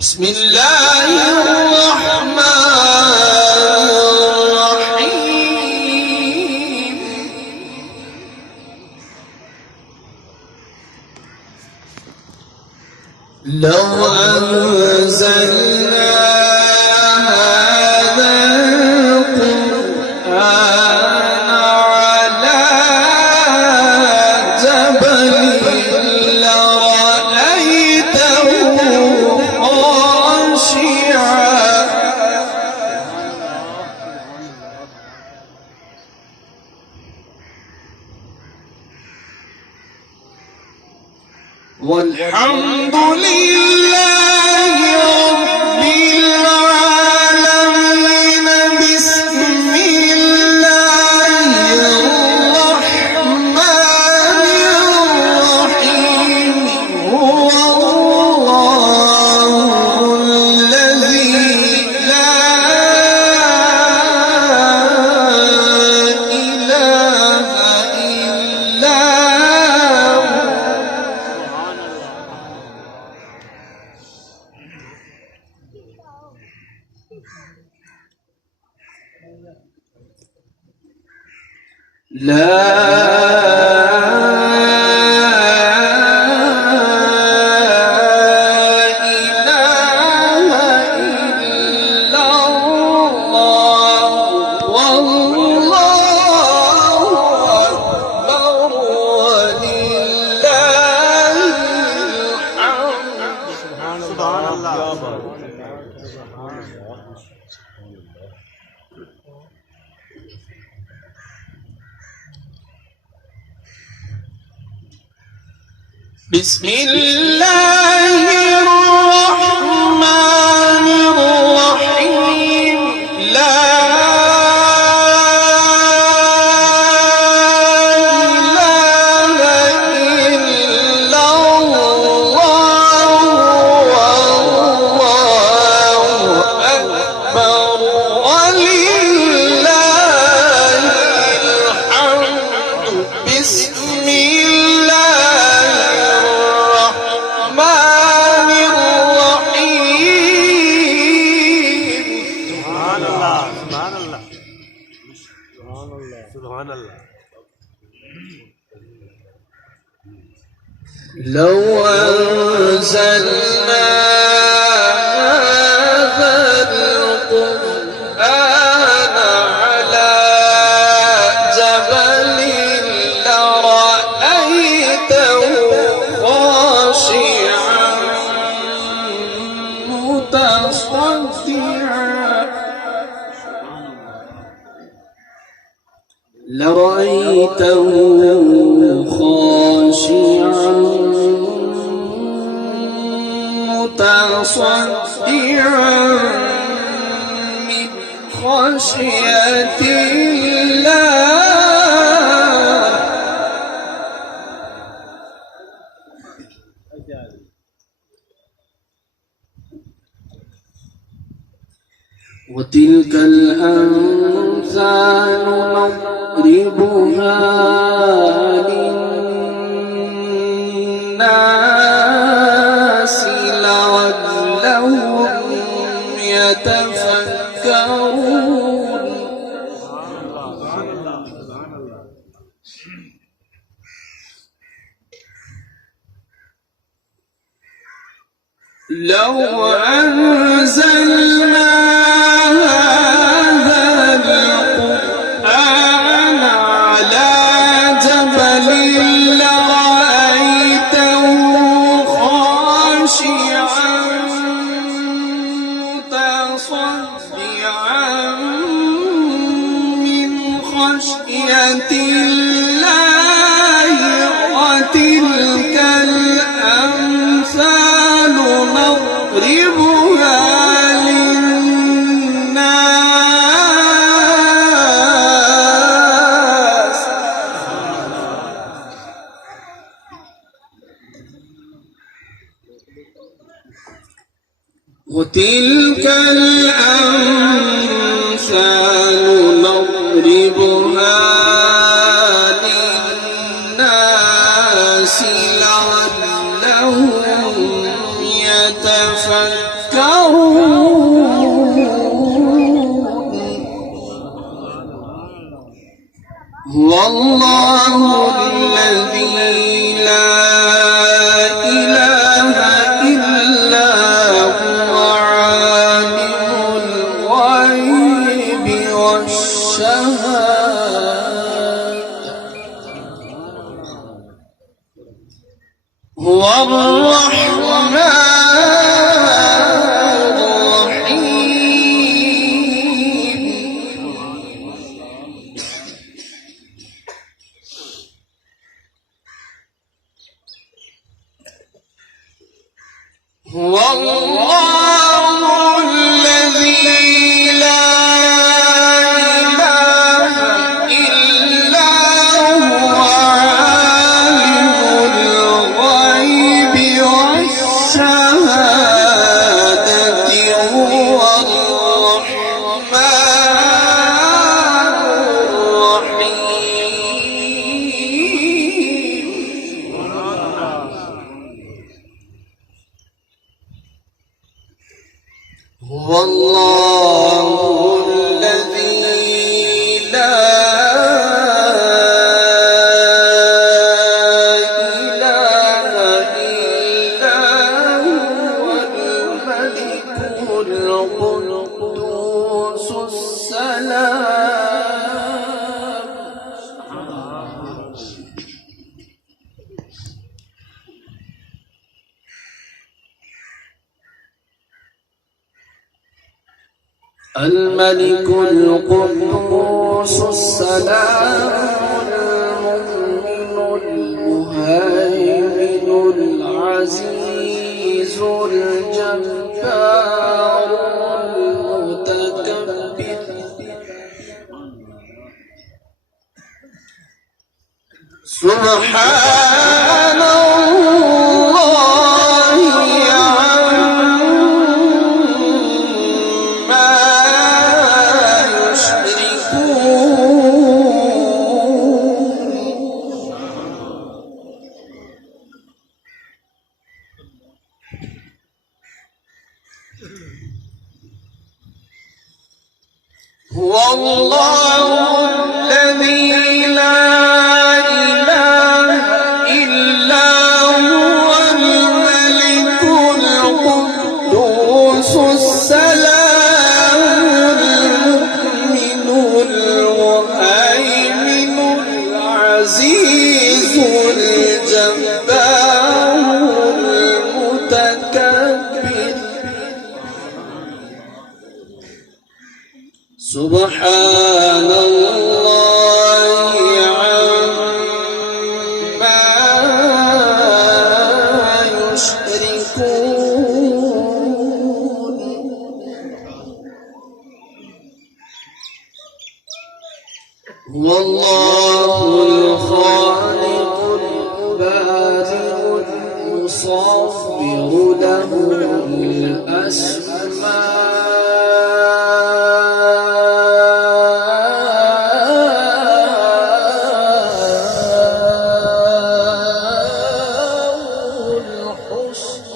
بسم الله الرحمن الرحيم. لو أنزلنا هذا القرآن على جبل لرأيته خاشعا والحمد لله رب العالمين. بسم الله الرحمن الرحيم. هو الله الذي لا إله إلا هو. لا إله إلا الله والله أكبر ولله الحمد. سبحان الله. بسم الله الرحمن الرحيم. لا إله إلا الله والله أكبر ولله الحمد. بسم الله الرحمن الرحيم. سبحان الله. سبحان الله. سبحان الله. سبحان الله. لو أنزلنا هذا القرآن على جبل لرأيته خاشعا متصدعا لرأيته خاشعا متصدعا من خشية الله. وتلك الأمثال نضربها للناس لعلهم يتفكرون. لو أنزلنا هذا القرآن على جبل لرأيته خاشعا متصدعا من خشية الله. وتلك الأمثال نضربها للناس وتلك الأمثال نضربها للناس لعلهم يتفكرون. الله الذي لا إله إلا هو عالم الغيب والشهادة هو الرحمن هو الله الذي لا إله إلا هو عالم الغيب والشهادة هو الرحمن الرحيم هو الله الذي لا إله إلا هو الملك القدوس الملك القدوس السلام المؤمن المهيمن العزيز الجبار المتكبر سبحان الله عما هو الله الذي لا إله إلا هو الملك القدوس السلام المؤمن المهيمن العزيز الجبار المتكبر سبحان الله عما يشركون هو الله الخالق البارئ المصور له الأسماء الحسنى